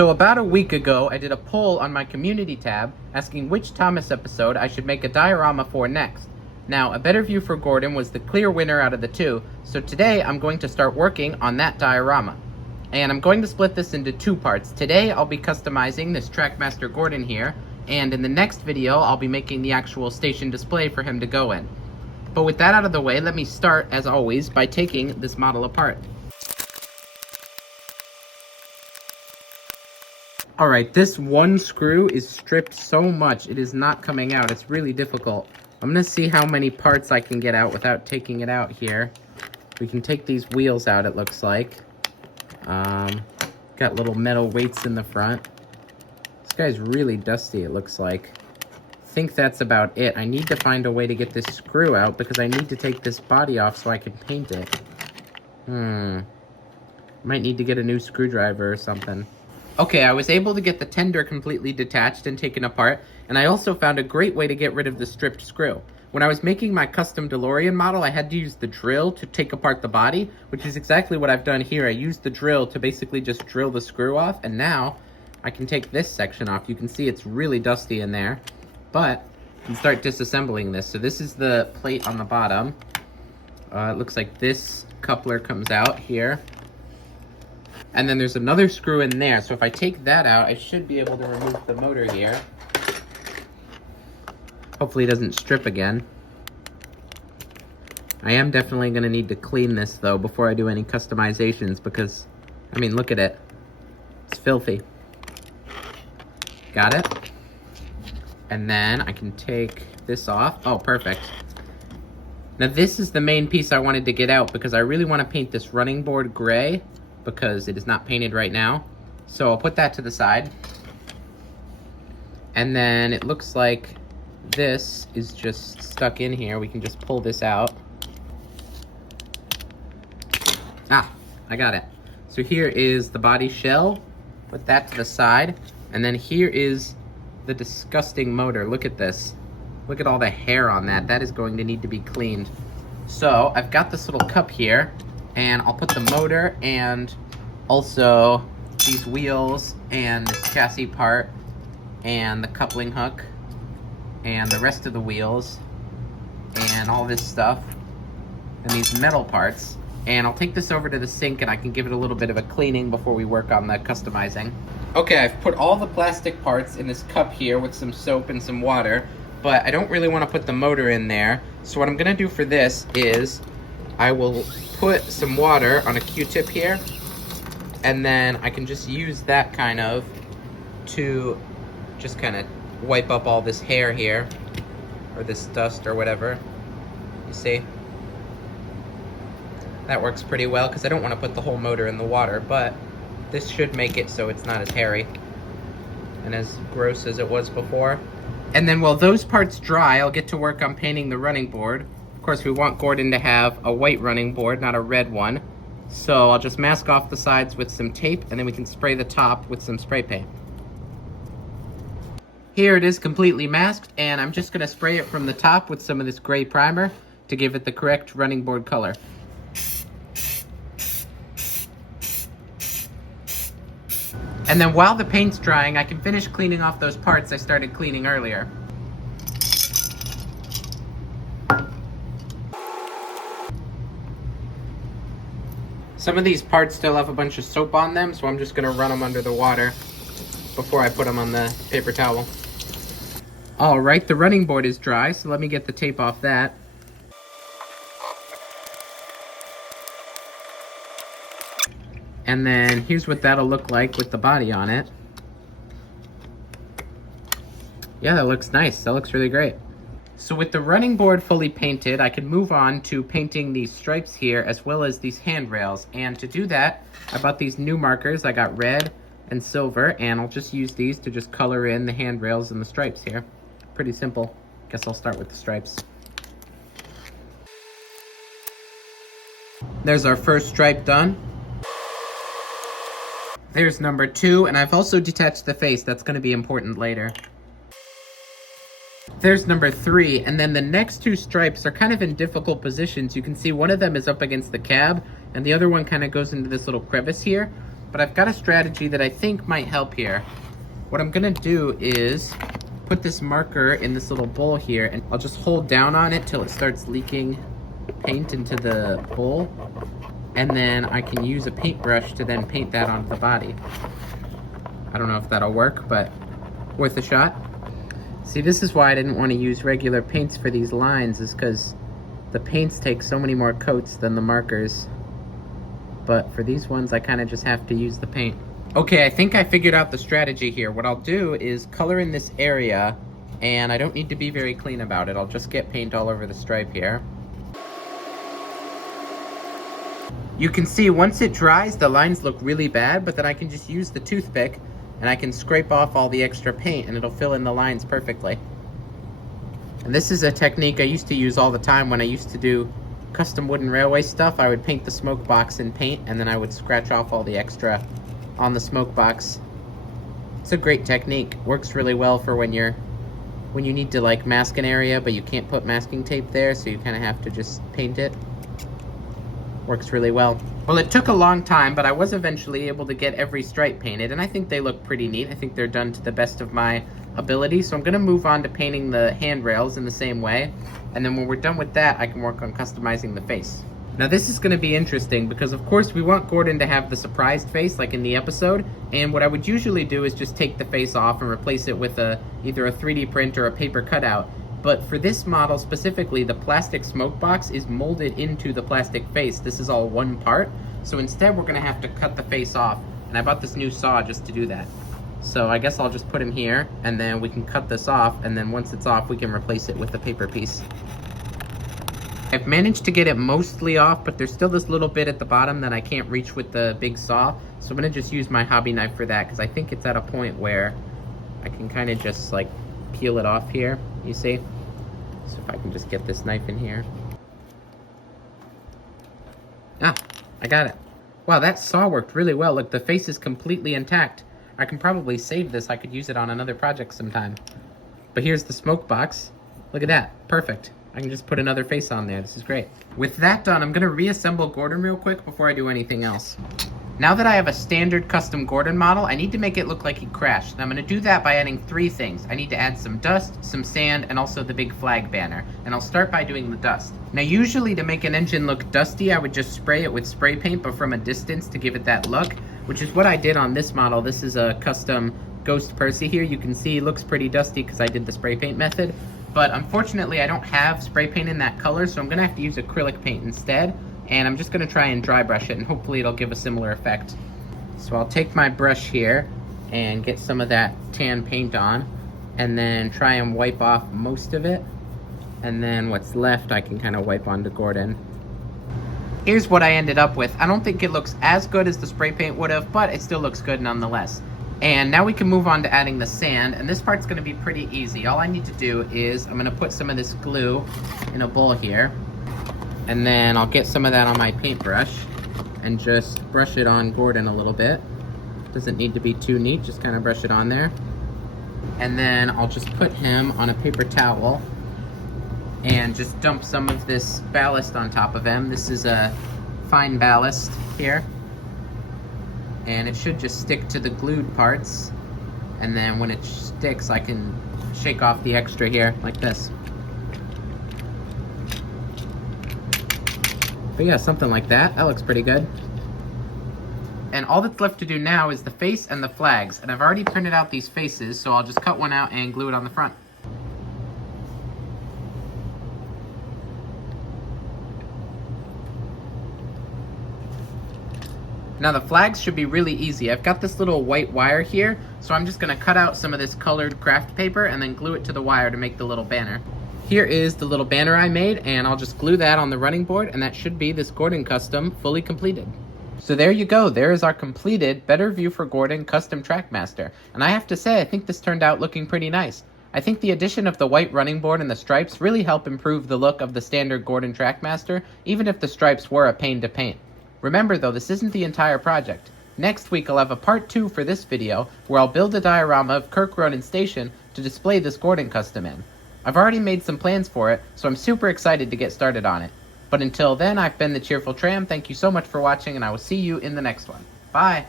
So about a week ago, I did a poll on my community tab asking which Thomas episode I should make a diorama for next. Now, A Better View for Gordon was the clear winner out of the two, so today I'm going to start working on that diorama. And I'm going to split this into two parts. Today I'll be customizing this Trackmaster Gordon here, and in the next video I'll be making the actual station display for him to go in. But with that out of the way, let me start, as always, by taking this model apart. Alright, this one screw is stripped so much it is not coming out. It's really difficult. I'm gonna see how many parts I can get out without taking it out here. We can take these wheels out, it looks like. Got little metal weights in the front. This guy's really dusty, it looks like. I think that's about it. I need to find a way to get this screw out because I need to take this body off so I can paint it. Might need to get a new screwdriver or something. Okay, I was able to get the tender completely detached and taken apart, and I also found a great way to get rid of the stripped screw. When I was making my custom DeLorean model, I had to use the drill to take apart the body, which is exactly what I've done here. I used the drill to basically just drill the screw off, and now I can take this section off. You can see it's really dusty in there, but I can start disassembling this. So this is the plate on the bottom. It looks like this coupler comes out here. And then there's another screw in there. So if I take that out, I should be able to remove the motor here. Hopefully it doesn't strip again. I am definitely going to need to clean this though before I do any customizations because, I mean, look at it. It's filthy. Got it? And then I can take this off. Oh, perfect. Now this is the main piece I wanted to get out because I really want to paint this running board gray because it is not painted right now. So I'll put that to the side. And then it looks like this is just stuck in here. We can just pull this out. Ah, I got it. So here is the body shell. Put that to the side. And then here is the disgusting motor. Look at this. Look at all the hair on that. That is going to need to be cleaned. So I've got this little cup here, and I'll put the motor and also these wheels and this chassis part and the coupling hook and the rest of the wheels and all this stuff and these metal parts. And I'll take this over to the sink and I can give it a little bit of a cleaning before we work on the customizing. Okay, I've put all the plastic parts in this cup here with some soap and some water, but I don't really want to put the motor in there. So what I'm gonna do for this is I will put some water on a Q-tip here, and then I can just use that kind of to just kind of wipe up all this hair here, or this dust or whatever. You see? That works pretty well because I don't want to put the whole motor in the water, but this should make it so it's not as hairy and as gross as it was before. And then while those parts dry, I'll get to work on painting the running board. Of course, we want Gordon to have a white running board, not a red one. So I'll just mask off the sides with some tape, and then we can spray the top with some spray paint. Here it is completely masked, and I'm just gonna spray it from the top with some of this gray primer to give it the correct running board color. And then while the paint's drying, I can finish cleaning off those parts I started cleaning earlier. Some of these parts still have a bunch of soap on them, so I'm just gonna run them under the water before I put them on the paper towel. All right, the running board is dry, so let me get the tape off that. And then here's what that'll look like with the body on it. Yeah, that looks nice. That looks really great. So with the running board fully painted, I can move on to painting these stripes here as well as these handrails. And to do that, I bought these new markers. I got red and silver, and I'll just use these to just color in the handrails and the stripes here. Pretty simple. Guess I'll start with the stripes. There's our first stripe done. There's number 2, and I've also detached the face. That's going to be important later. There's number 3, and then the next 2 stripes are kind of in difficult positions. You can see one of them is up against the cab, and the other one kind of goes into this little crevice here. but I've got a strategy that I think might help here. What I'm gonna do is put this marker in this little bowl here, and I'll just hold down on it till it starts leaking paint into the bowl, and then I can use a paintbrush to then paint that onto the body. I don't know if that'll work, but worth a shot. See, this is why I didn't want to use regular paints for these lines, is because the paints take so many more coats than the markers. But for these ones, I kind of just have to use the paint. Okay, I think I figured out the strategy here. What I'll do is color in this area, and I don't need to be very clean about it. I'll just get paint all over the stripe here. You can see once it dries, the lines look really bad, but then I can just use the toothpick and I can scrape off all the extra paint and it'll fill in the lines perfectly. And this is a technique I used to use all the time when I used to do custom wooden railway stuff. I would paint the smoke box in paint and then I would scratch off all the extra on the smoke box. It's a great technique. Works really well for when you need to like mask an area but you can't put masking tape there, so you kind of have to just paint it. Works really well. Well, it took a long time, but I was eventually able to get every stripe painted, and I think they look pretty neat. I think they're done to the best of my ability, so I'm gonna move on to painting the handrails in the same way, and then when we're done with that, I can work on customizing the face. Now this is gonna be interesting because of course we want Gordon to have the surprised face like in the episode, and what I would usually do is just take the face off and replace it with either a 3D print or a paper cutout. But for this model specifically, the plastic smoke box is molded into the plastic face. This is all one part. So instead we're gonna have to cut the face off. And I bought this new saw just to do that. So I guess I'll just put him here and then we can cut this off, and then once it's off, we can replace it with a paper piece. I've managed to get it mostly off, but there's still this little bit at the bottom that I can't reach with the big saw. So I'm gonna just use my hobby knife for that because I think it's at a point where I can kind of just like peel it off here, you see? So if I can just get this knife in here. Ah, I got it. Wow, that saw worked really well. Look, the face is completely intact. I can probably save this. I could use it on another project sometime. But here's the smoke box. Look at that, perfect. I can just put another face on there. This is great. With that done, I'm gonna reassemble Gordon real quick before I do anything else. Now that I have a standard custom Gordon model, I need to make it look like he crashed. And I'm gonna do that by adding 3 things. I need to add some dust, some sand, and also the big flag banner. And I'll start by doing the dust. Now usually to make an engine look dusty, I would just spray it with spray paint, but from a distance to give it that look, which is what I did on this model. This is a custom Ghost Percy here. You can see it looks pretty dusty because I did the spray paint method. But unfortunately, I don't have spray paint in that color, so I'm gonna have to use acrylic paint instead. And I'm just gonna try and dry brush it, and hopefully it'll give a similar effect. So I'll take my brush here and get some of that tan paint on, and then try and wipe off most of it. And then what's left, I can kind of wipe onto Gordon. Here's what I ended up with. I don't think it looks as good as the spray paint would have, but it still looks good nonetheless. And now we can move on to adding the sand, and this part's gonna be pretty easy. All I need to do is, I'm gonna put some of this glue in a bowl here, and then I'll get some of that on my paintbrush and just brush it on Gordon a little bit. Doesn't need to be too neat, just kind of brush it on there. And then I'll just put him on a paper towel and just dump some of this ballast on top of him. This is a fine ballast here. And it should just stick to the glued parts. And then when it sticks, I can shake off the extra here like this. But yeah, something like that. That looks pretty good. And all that's left to do now is the face and the flags. And I've already printed out these faces, so I'll just cut one out and glue it on the front. Now the flags should be really easy. I've got this little white wire here, so I'm just gonna cut out some of this colored craft paper and then glue it to the wire to make the little banner. Here is the little banner I made, and I'll just glue that on the running board, and that should be this Gordon custom fully completed. So there you go, there is our completed Better View for Gordon custom Trackmaster. And I have to say, I think this turned out looking pretty nice. I think the addition of the white running board and the stripes really help improve the look of the standard Gordon Trackmaster, even if the stripes were a pain to paint. Remember though, this isn't the entire project. Next week I'll have a part 2 for this video, where I'll build a diorama of Kirk Ronan Station to display this Gordon custom in. I've already made some plans for it, so I'm super excited to get started on it. But until then, I've been the Cheerful Tram. Thank you so much for watching, and I will see you in the next one. Bye!